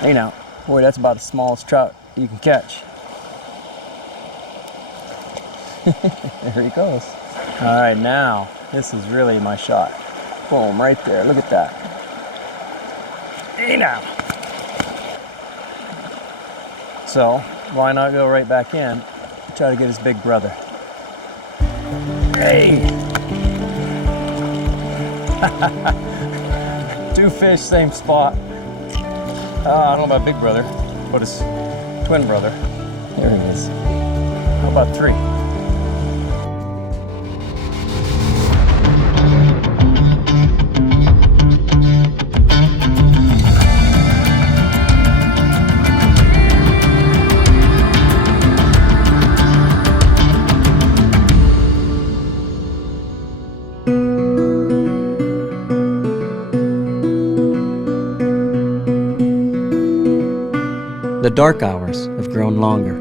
Hey now, boy, that's about the smallest trout you can catch. There he goes. All right, now, this is really my shot. Boom, right there, look at that. Hey now. So, why not go right back in, try to get his big brother. Hey! Two fish, same spot. I don't know about big brother, but his twin brother. There he is. How about three? The dark hours have grown longer,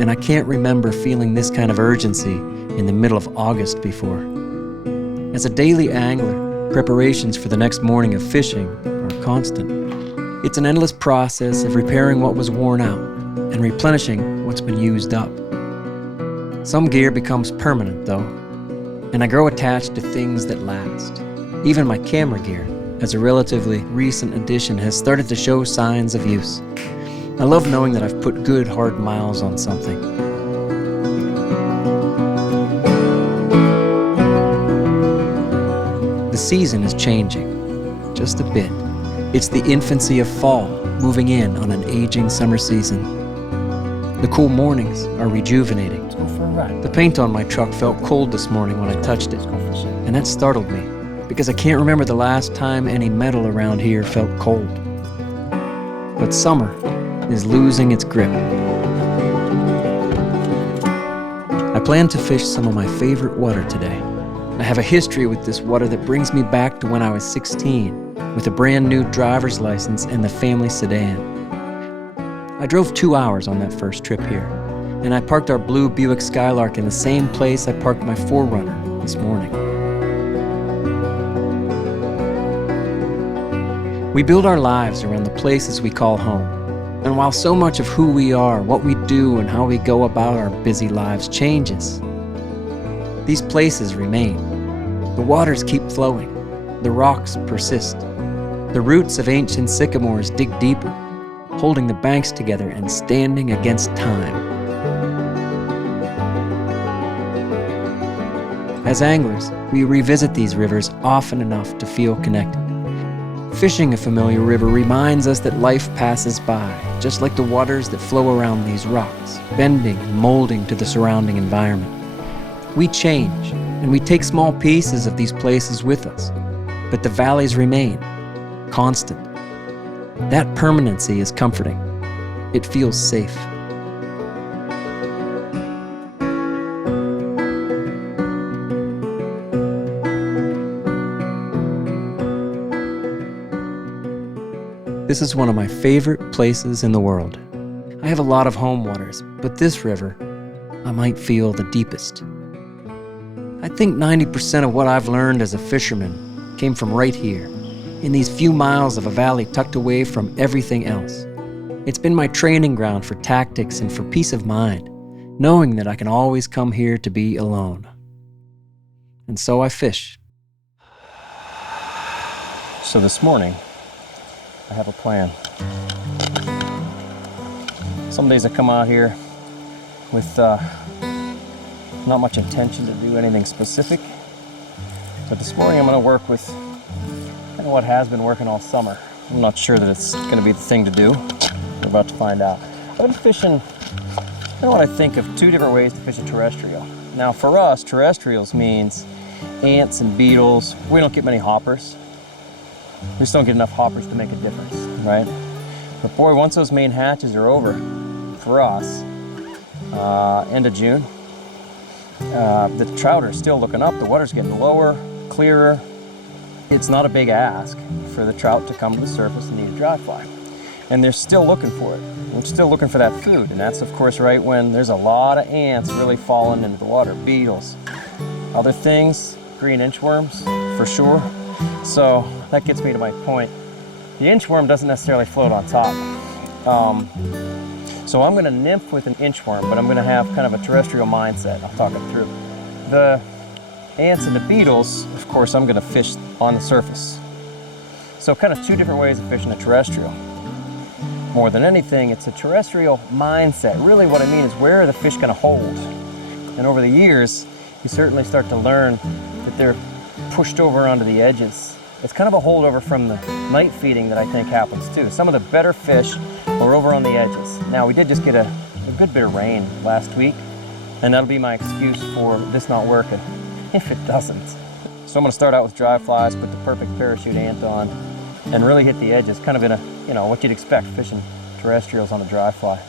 and I can't remember feeling this kind of urgency in the middle of August before. As a daily angler, preparations for the next morning of fishing are constant. It's an endless process of repairing what was worn out and replenishing what's been used up. Some gear becomes permanent, though, and I grow attached to things that last. Even my camera gear, as a relatively recent addition, has started to show signs of use. I love knowing that I've put good, hard miles on something. The season is changing, just a bit. It's the infancy of fall, moving in on an aging summer season. The cool mornings are rejuvenating. Let's go for a ride. The paint on my truck felt cold this morning when I touched it, and that startled me, because I can't remember the last time any metal around here felt cold. But summer is losing its grip. I plan to fish some of my favorite water today. I have a history with this water that brings me back to when I was 16, with a brand new driver's license and the family sedan. I drove 2 hours on that first trip here, and I parked our blue Buick Skylark in the same place I parked my 4Runner this morning. We build our lives around the places we call home. And while so much of who we are, what we do, and how we go about our busy lives changes, these places remain. The waters keep flowing. The rocks persist. The roots of ancient sycamores dig deeper, holding the banks together and standing against time. As anglers, we revisit these rivers often enough to feel connected. Fishing a familiar river reminds us that life passes by, just like the waters that flow around these rocks, bending and molding to the surrounding environment. We change, and we take small pieces of these places with us, but the valleys remain, constant. That permanency is comforting. It feels safe. This is one of my favorite places in the world. I have a lot of home waters, but this river, I might feel the deepest. I think 90% of what I've learned as a fisherman came from right here, in these few miles of a valley tucked away from everything else. It's been my training ground for tactics and for peace of mind, knowing that I can always come here to be alone. And so I fish. So this morning, I have a plan. Some days I come out here with not much intention to do anything specific. But this morning I'm going to work with kind of what has been working all summer. I'm not sure that it's going to be the thing to do. We're about to find out. I've been fishing, you know what I think of, two different ways to fish a terrestrial. Now for us, terrestrials means ants and beetles. We don't get many hoppers. We just don't get enough hoppers to make a difference, right? But boy, once those main hatches are over, for us, end of June, the trout are still looking up. The water's getting lower, clearer. It's not a big ask for the trout to come to the surface and eat a dry fly. And they're still looking for it. They're still looking for that food. And that's, of course, right when there's a lot of ants really falling into the water, beetles. Other things, green inchworms, for sure. So that gets me to my point. The inchworm doesn't necessarily float on top. So I'm gonna nymph with an inchworm, but I'm gonna have kind of a terrestrial mindset. I'll talk it through. The ants and the beetles, of course, I'm gonna fish on the surface. So kind of two different ways of fishing a terrestrial. More than anything, it's a terrestrial mindset. Really what I mean is, where are the fish gonna hold? And over the years, you certainly start to learn that they're pushed over onto the edges. It's kind of a holdover from the night feeding that I think happens too. Some of the better fish are over on the edges. Now, we did just get a good bit of rain last week, and that'll be my excuse for this not working, if it doesn't. So I'm gonna start out with dry flies, put the perfect parachute ant on, and really hit the edges, kind of in a, you know, what you'd expect fishing terrestrials on a dry fly.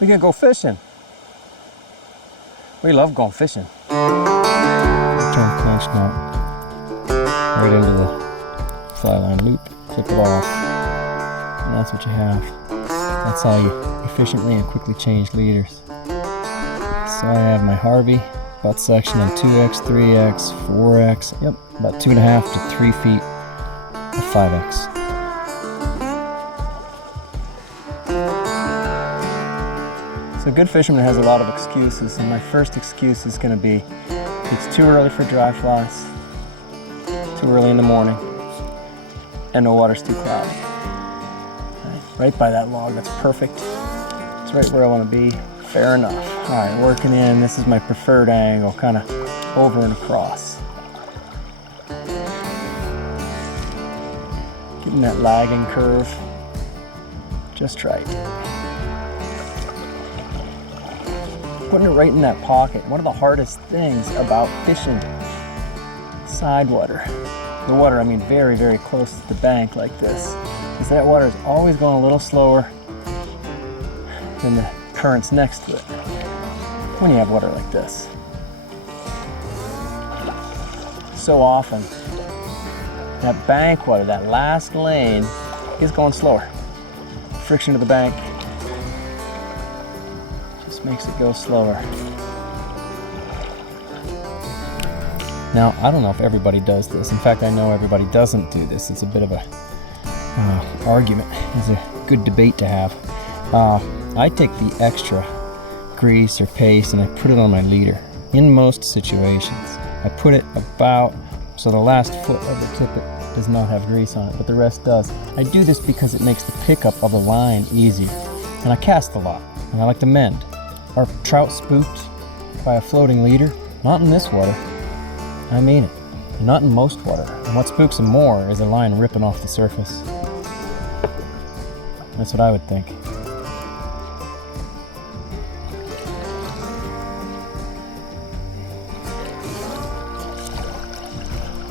We gonna go fishing. We love going fishing. Turn clench knot right into the fly line loop, clip it off, and that's what you have. That's how you efficiently and quickly change leaders. So I have my Harvey butt section in 2x, 3x, 4x, yep, about 2.5 to 3 feet of 5x. So a good fisherman has a lot of excuses, and my first excuse is going to be it's too early for dry flies, too early in the morning, and the water's too cloudy. Right by that log, that's perfect. It's right where I want to be. Fair enough. All right, working in. This is my preferred angle, kind of over and across. Getting that lagging curve just right. Putting it right in that pocket. One of the hardest things about fishing side water, the water I mean very, very close to the bank like this, is that water is always going a little slower than the currents next to it when you have water like this. So often, that bank water, that last lane, is going slower. Friction to the bank just makes it go slower. Now, I don't know if everybody does this. In fact, I know everybody doesn't do this. It's a bit of a argument. It's a good debate to have. I take the extra grease or paste and I put it on my leader. In most situations, I put it about so the last foot of the tippet does not have grease on it, but the rest does. I do this because it makes the pickup of the line easier. And I cast a lot, and I like to mend. Are trout spooked by a floating leader? Not in this water. I mean it. Not in most water. And what spooks them more is a line ripping off the surface. That's what I would think.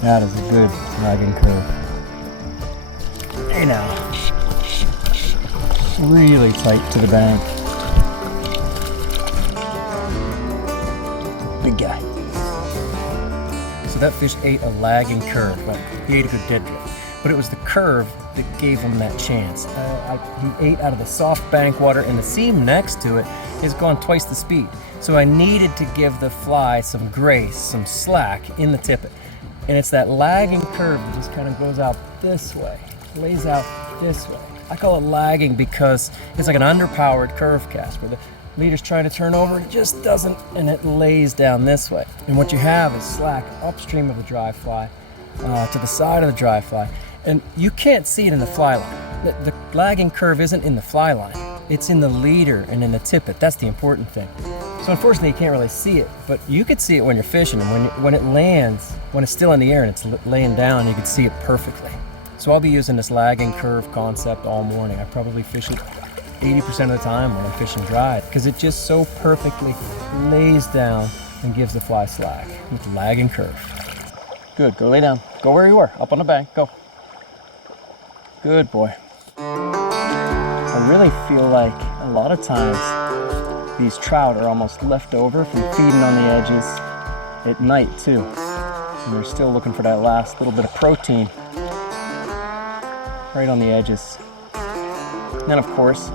That is a good lagging curve. Hey now. Really tight to the bank. Big guy. So that fish ate a lagging curve. Well, he ate a good dead drift. But it was the curve that gave him that chance. He ate out of the soft bank water, and the seam next to it has gone twice the speed. So I needed to give the fly some grace, some slack in the tippet. And it's that lagging curve that just kind of goes out this way, lays out this way. I call it lagging because it's like an underpowered curve cast where the leader's trying to turn over, it just doesn't, and it lays down this way. And what you have is slack upstream of the dry fly, to the side of the dry fly. And you can't see it in the fly line. The lagging curve isn't in the fly line. It's in the leader and in the tippet. That's the important thing. So unfortunately, you can't really see it, but you could see it when you're fishing, and when it lands, when it's still in the air and it's laying down, you can see it perfectly. So I'll be using this lagging curve concept all morning. I probably fish it 80% of the time when I'm fishing dry, because it just so perfectly lays down and gives the fly slack with the lagging curve. Good, go lay down. Go where you were, up on the bank, go. Good boy. I really feel like a lot of times these trout are almost left over from feeding on the edges at night too. And they're still looking for that last little bit of protein right on the edges. And then of course,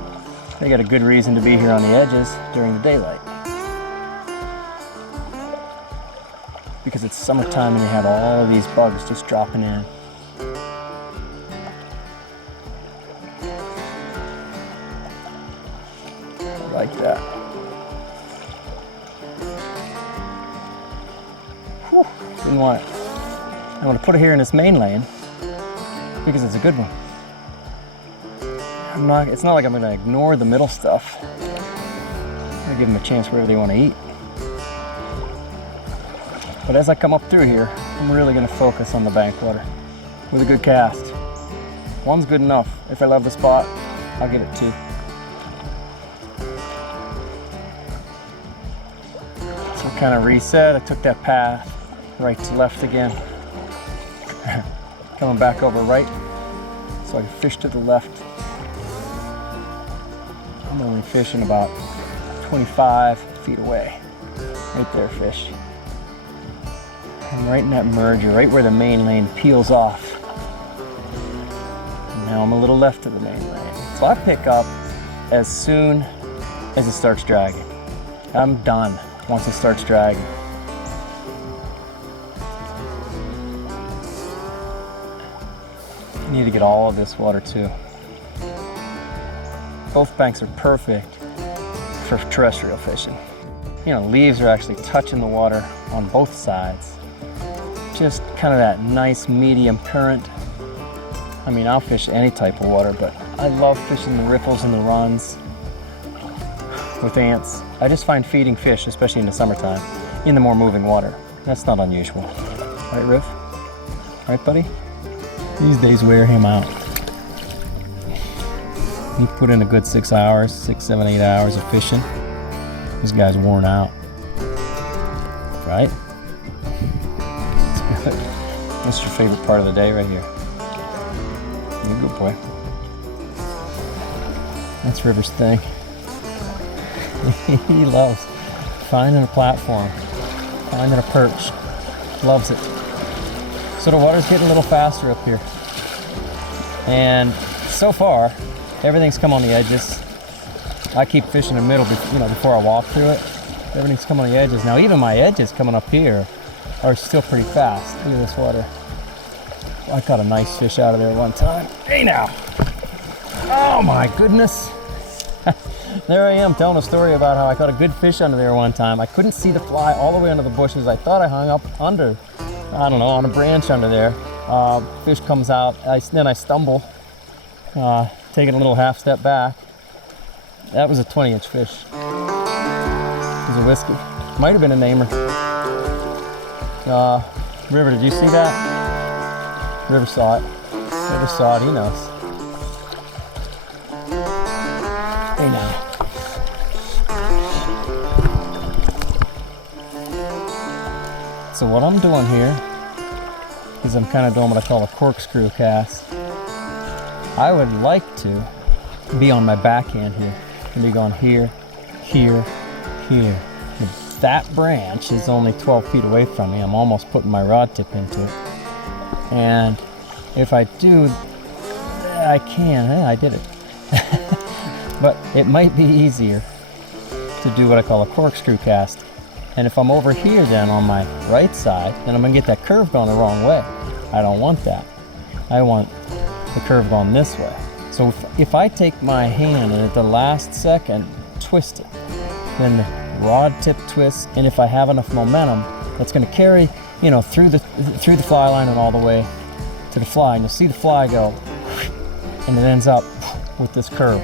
they got a good reason to be here on the edges during the daylight. Because because it's summertime and you have all of these bugs just dropping in. Like that. Whew, didn't want it. I want to put it here in this main lane because it's a good one. It's not like I'm going to ignore the middle stuff. I'm going to give them a chance wherever they want to eat. But as I come up through here, I'm really going to focus on the bank water with a good cast. One's good enough. If I love the spot, I'll give it 2. So kind of reset. I took that path right to left again. Coming back over right so I can fish to the left. I'm only fishing about 25 feet away. Right there, fish. And right in that merger, right where the main lane peels off. And now I'm a little left of the main lane. So I pick up as soon as it starts dragging. I'm done once it starts dragging. I need to get all of this water too. Both banks are perfect for terrestrial fishing. You know, leaves are actually touching the water on both sides. Just kind of that nice medium current. I mean, I'll fish any type of water, but I love fishing the ripples and the runs with ants. I just find feeding fish, especially in the summertime, in the more moving water. That's not unusual. Right, Riff? Right, buddy? These days wear him out. He put in a good 6 hours, 6, 7, 8 hours of fishing. This guy's worn out. Right? That's good. What's your favorite part of the day right here? You're a good boy. That's River's thing. He loves finding a platform, finding a perch. Loves it. So the water's getting a little faster up here. And so far, everything's come on the edges. I keep fishing in the middle, before I walk through it. Everything's come on the edges. Now even my edges coming up here are still pretty fast. Look at this water. I caught a nice fish out of there one time. Hey now! Oh my goodness! There I am telling a story about how I caught a good fish under there one time. I couldn't see the fly all the way under the bushes. I thought I hung up under, I don't know, on a branch under there. Fish comes out, then I stumble, taking a little half step back. That was a 20-inch fish. It was a whiskey. Might have been a namer. River, did you see that? River saw it. River saw it, he knows. Hey now. So what I'm doing here is I'm kind of doing what I call a corkscrew cast. I would like to be on my backhand here. And be going here, here, here. That branch is only 12 feet away from me. I'm almost putting my rod tip into it. And if I do, I can. I did it. But it might be easier to do what I call a corkscrew cast. And if I'm over here then on my right side, then I'm gonna get that curve going the wrong way. I don't want that. I want the curve going this way. So if I take my hand and at the last second twist it, then the rod tip twists, and if I have enough momentum, that's going to carry, through the fly line and all the way to the fly, and you'll see the fly go, and it ends up with this curve.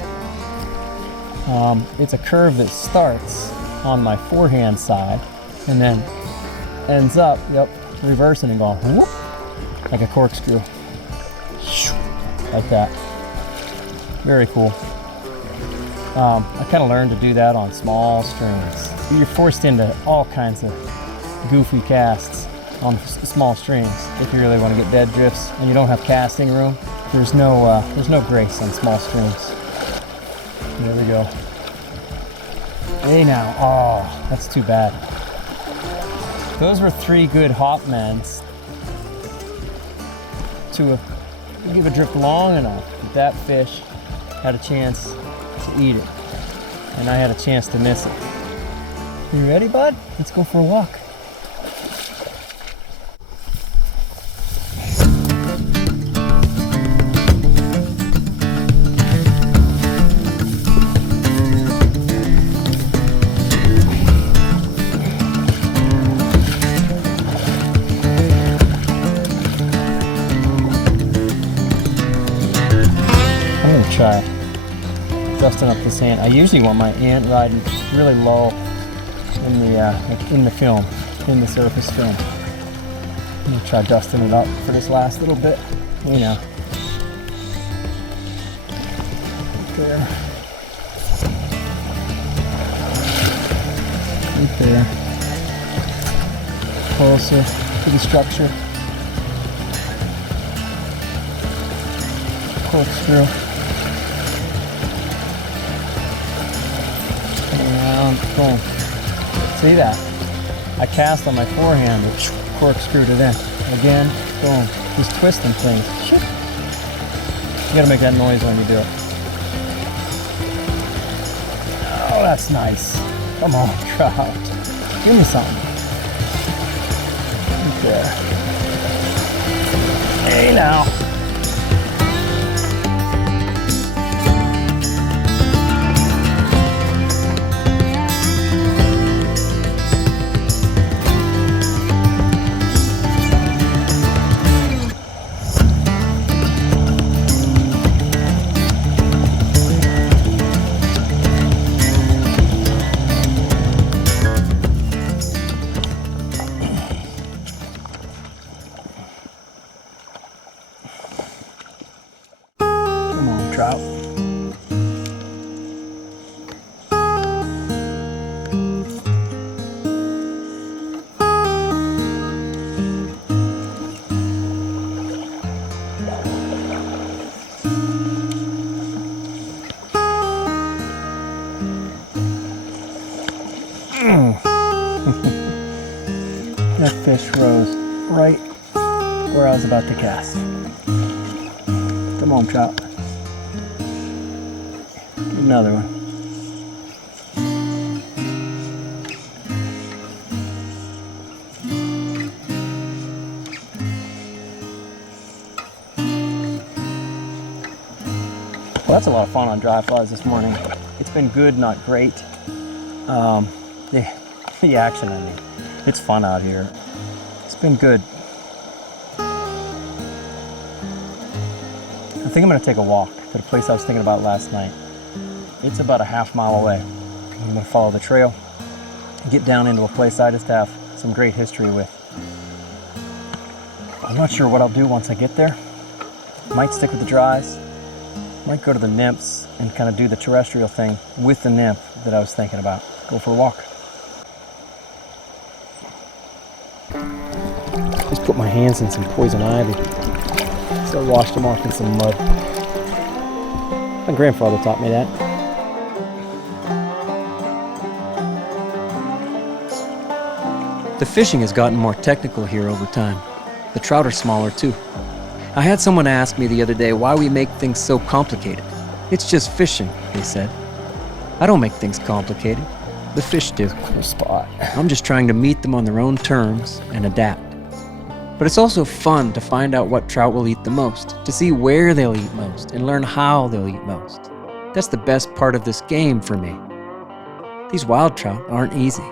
It's a curve that starts on my forehand side and then ends up, reversing and going whoop, like a corkscrew, like that. Very cool. I kind of learned to do that on small strings. You're forced into all kinds of goofy casts on small strings if you really want to get dead drifts and you don't have casting room. There's no grace on small strings. There we go. Hey now, oh, that's too bad. Those were 3 good hopmans to give a drift long enough that fish had a chance to eat it, and I had a chance to miss it. You ready, bud? Let's go for a walk. try dusting up the sand. I usually want my ant riding really low in the like in the film, in the surface film. I'm gonna try dusting it up for this last little bit, you know. There. Right there. Closer to the structure. Corkscrew. Around, boom. See that? I cast on my forehand, corkscrewed it in. Again, boom. Just twisting things. Shit. You gotta make that noise when you do it. Oh, that's nice. Come on, Trout. Give me something. Right there. Hey now. Trout. That fish rose right where I was about to cast. Come on, Trout. Another one. Well, that's a lot of fun on dry flies this morning. It's been good, not great. The action, I mean. It's fun out here. It's been good. I think I'm gonna take a walk to the place I was thinking about last night. It's about a half-mile away. I'm gonna follow the trail, get down into a place I just have some great history with. I'm not sure what I'll do once I get there. Might stick with the dries, might go to the nymphs and kind of do the terrestrial thing with the nymph that I was thinking about. Go for a walk. Just put my hands in some poison ivy. So I washed them off in some mud. My grandfather taught me that. The fishing has gotten more technical here over time. The trout are smaller too. I had someone ask me the other day why we make things so complicated. It's just fishing, they said. I don't make things complicated. The fish do. Cool spot. I'm just trying to meet them on their own terms and adapt. But it's also fun to find out what trout will eat the most, to see where they'll eat most, and learn how they'll eat most. That's the best part of this game for me. These wild trout aren't easy,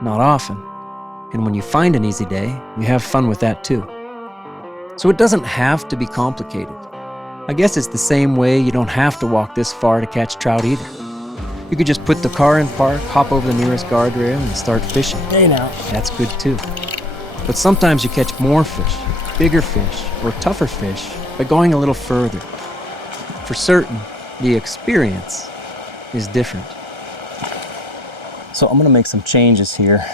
not often. And when you find an easy day, you have fun with that too. So it doesn't have to be complicated. I guess it's the same way you don't have to walk this far to catch trout either. You could just put the car in park, hop over the nearest guardrail, and start fishing. Hey now. That's good too. But sometimes you catch more fish, bigger fish, or tougher fish by going a little further. For certain, the experience is different. So I'm gonna make some changes here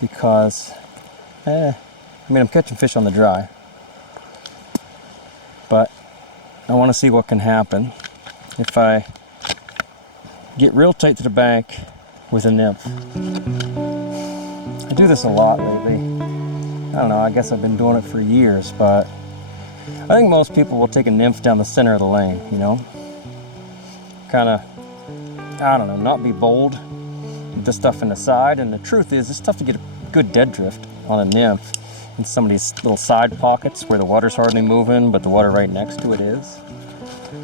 because, I'm catching fish on the dry, but I want to see what can happen if I get real tight to the bank with a nymph. I do this a lot lately. I don't know, I guess I've been doing it for years, but I think most people will take a nymph down the center of the lane, you know? Kind of, I don't know, not be bold with the stuff in the side, and the truth is, it's tough to get a good dead drift on a nymph in some of these little side pockets where the water's hardly moving, but the water right next to it is.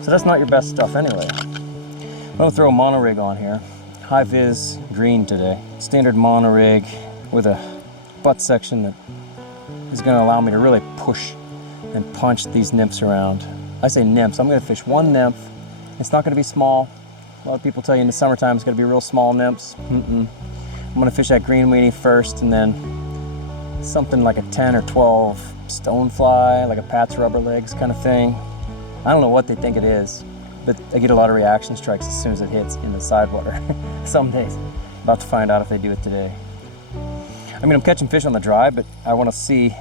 So that's not your best stuff anyway. I'm gonna throw a monorig on here. High vis green today. Standard monorig with a butt section that is gonna allow me to really push and punch these nymphs around I say nymphs. I'm gonna fish one nymph. It's not gonna be small. A lot of people tell you in the summertime it's gonna be real small nymphs. I'm gonna fish that green weenie first, and then something like a 10 or 12 stonefly, like a Pat's rubber legs kind of thing. I don't know what they think it is, but I get a lot of reaction strikes as soon as it hits in the sidewater. Some days. About to find out if they do it today. I mean, I'm catching fish on the dry, but I want to see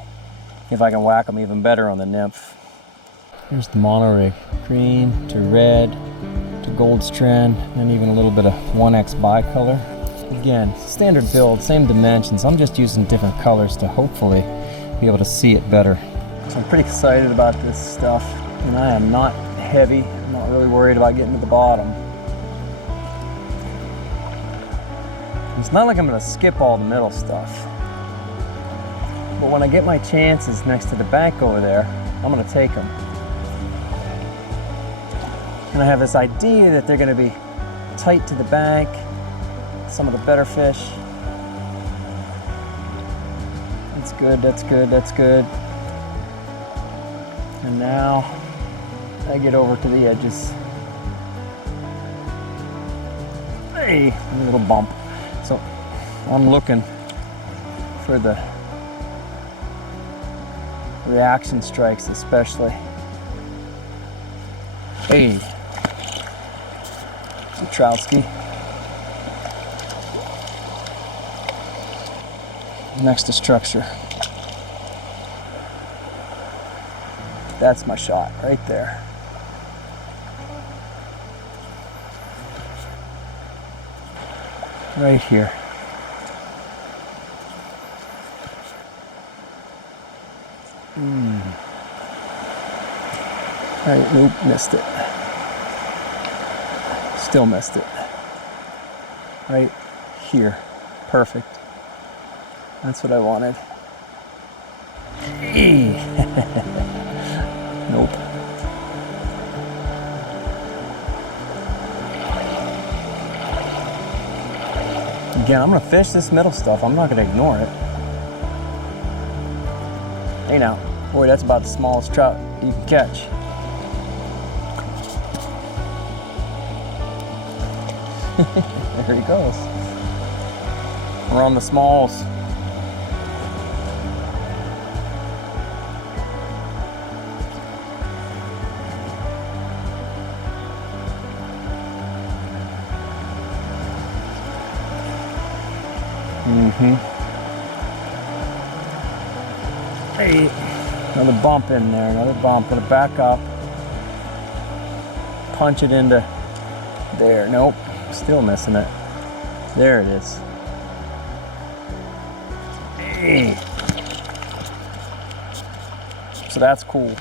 if I can whack them even better on the nymph. Here's the mono rig. Green to red to gold strand, and even a little bit of 1X bicolor. Again, standard build, same dimensions. I'm just using different colors to hopefully be able to see it better. So I'm pretty excited about this stuff, and I am not heavy. I'm not really worried about getting to the bottom. It's not like I'm gonna skip all the middle stuff, but when I get my chances next to the bank over there, I'm gonna take them. And I have this idea that they're gonna be tight to the bank, some of the better fish. That's good, that's good, that's good. And now I get over to the edges. Hey, a little bump. So I'm looking for the reaction strikes especially. Hey, Troutski. Next to structure. That's my shot right there. Right here. Right, nope, missed it. Still missed it. Right here. Perfect. That's what I wanted. Nope. Again, I'm gonna fish this middle stuff. I'm not gonna ignore it. Hey now, boy, that's about the smallest trout you can catch. There he goes. We're on the smalls. Hey, another bump in there, another bump. Put it back up. Punch it into there. Nope, still missing it. There it is. Hey. So that's cool.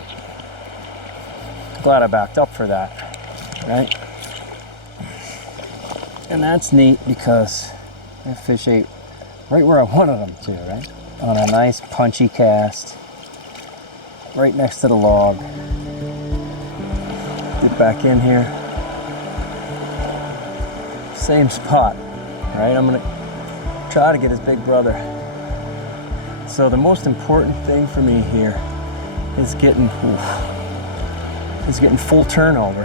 Glad I backed up for that, right? And that's neat because that fish ate right where I wanted them to, right? On a nice punchy cast, right next to the log. Get back in here. Same spot, right? I'm gonna try to get his big brother. So the most important thing for me here is getting full turnover.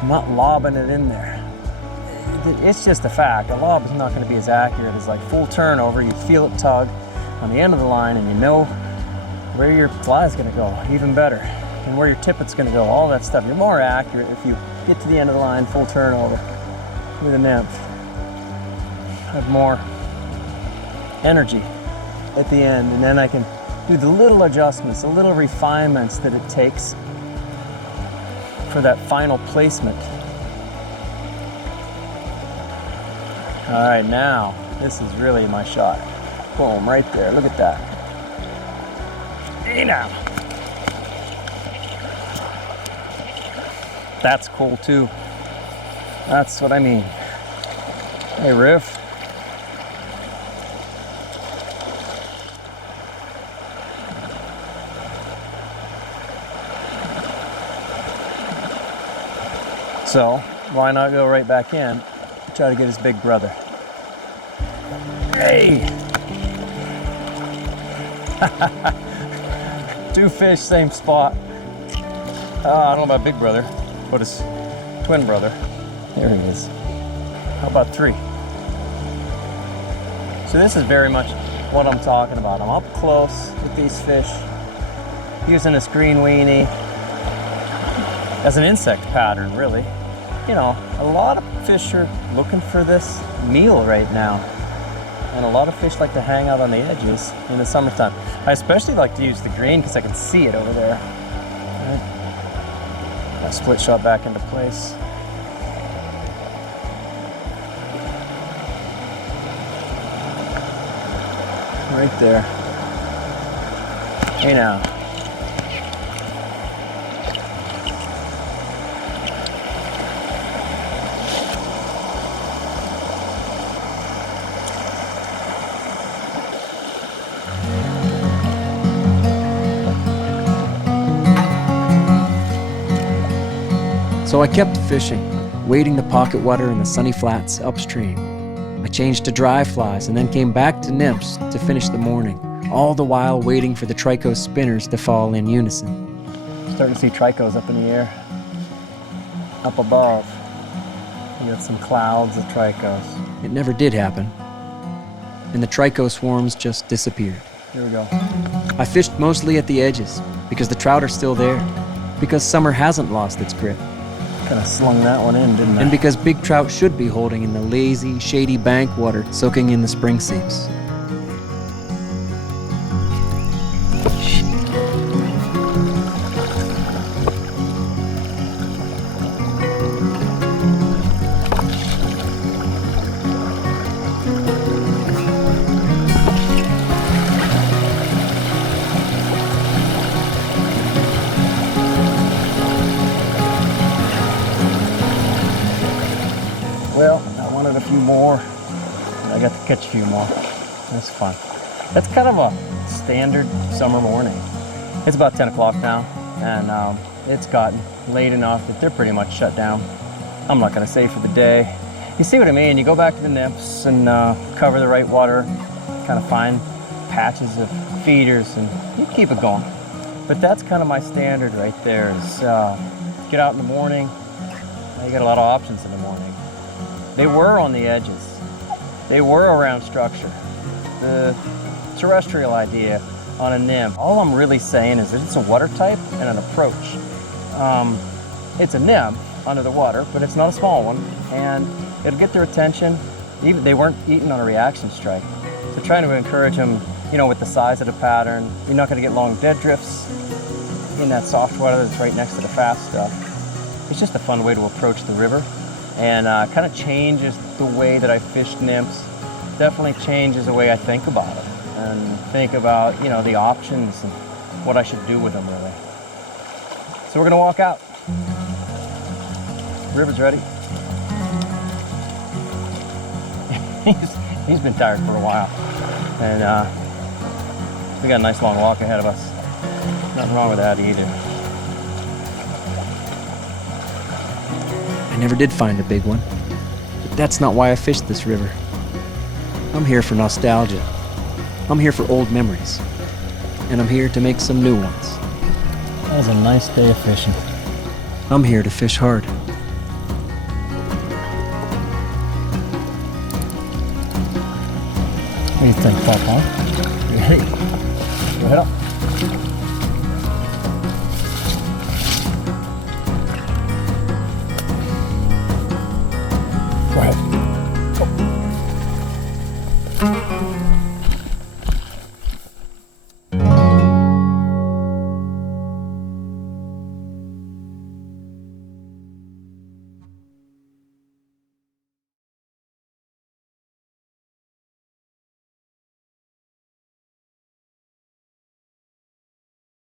I'm not lobbing it in there. It's just a fact. A lob is not going to be as accurate as like full turnover. You feel it tug on the end of the line, and you know where your fly is going to go even better, and where your tippet's going to go. All that stuff. You're more accurate if you get to the end of the line full turnover with a nymph. Have more energy at the end, and then I can do the little adjustments, the little refinements that it takes for that final placement. All right, now this is really my shot. Boom, right there. Look at that. Hey now. That's cool too. That's what I mean. Hey, Riff. So, why not go right back in, try to get his big brother. Hey! Two fish, same spot. I don't know about big brother, but his twin brother. There he is. How about 3? So this is very much what I'm talking about. I'm up close with these fish, using this green weenie as an insect pattern, really. You know, a lot of fish are looking for this meal right now. And a lot of fish like to hang out on the edges in the summertime. I especially like to use the green because I can see it over there. Right. That split shot back into place. Right there. Hey now. So I kept fishing, wading the pocket water in the sunny flats upstream. I changed to dry flies and then came back to nymphs to finish the morning, all the while waiting for the trico spinners to fall in unison. Starting to see tricos up in the air. Up above, you got some clouds of tricos. It never did happen, and the trico swarms just disappeared. Here we go. I fished mostly at the edges because the trout are still there, because summer hasn't lost its grip, Kind of slung that one in, didn't I? and because big trout should be holding in the lazy, shady bank water soaking in the spring seeps. Well, I wanted a few more. I got to catch a few more. That's fun. That's kind of a standard summer morning. It's about 10 o'clock now, and it's gotten late enough that they're pretty much shut down. I'm not going to say for the day. You see what I mean? You go back to the nymphs and cover the right water, kind of find patches of feeders, and you keep it going. But that's kind of my standard right there is get out in the morning. You got a lot of options in the morning. They were on the edges. They were around structure. The terrestrial idea on a nymph. All I'm really saying is that it's a water type and an approach. It's a nymph under the water, but it's not a small one, and it'll get their attention. Even they weren't eating on a reaction strike. So trying to encourage them, you know, with the size of the pattern. You're not going to get long dead drifts in that soft water that's right next to the fast stuff. It's just a fun way to approach the river, and kind of changes the way that I fish nymphs. Definitely changes the way I think about it and think about, you know, the options and what I should do with them, really. So we're gonna walk out. River's ready. he's been tired for a while, and we got a nice long walk ahead of us. Nothing wrong with that either. I never did find a big one, but that's not why I fished this river. I'm here for nostalgia. I'm here for old memories, and I'm here to make some new ones. That was a nice day of fishing. I'm here to fish hard. What do you think, Papa? You ready? Go ahead up. Go ahead.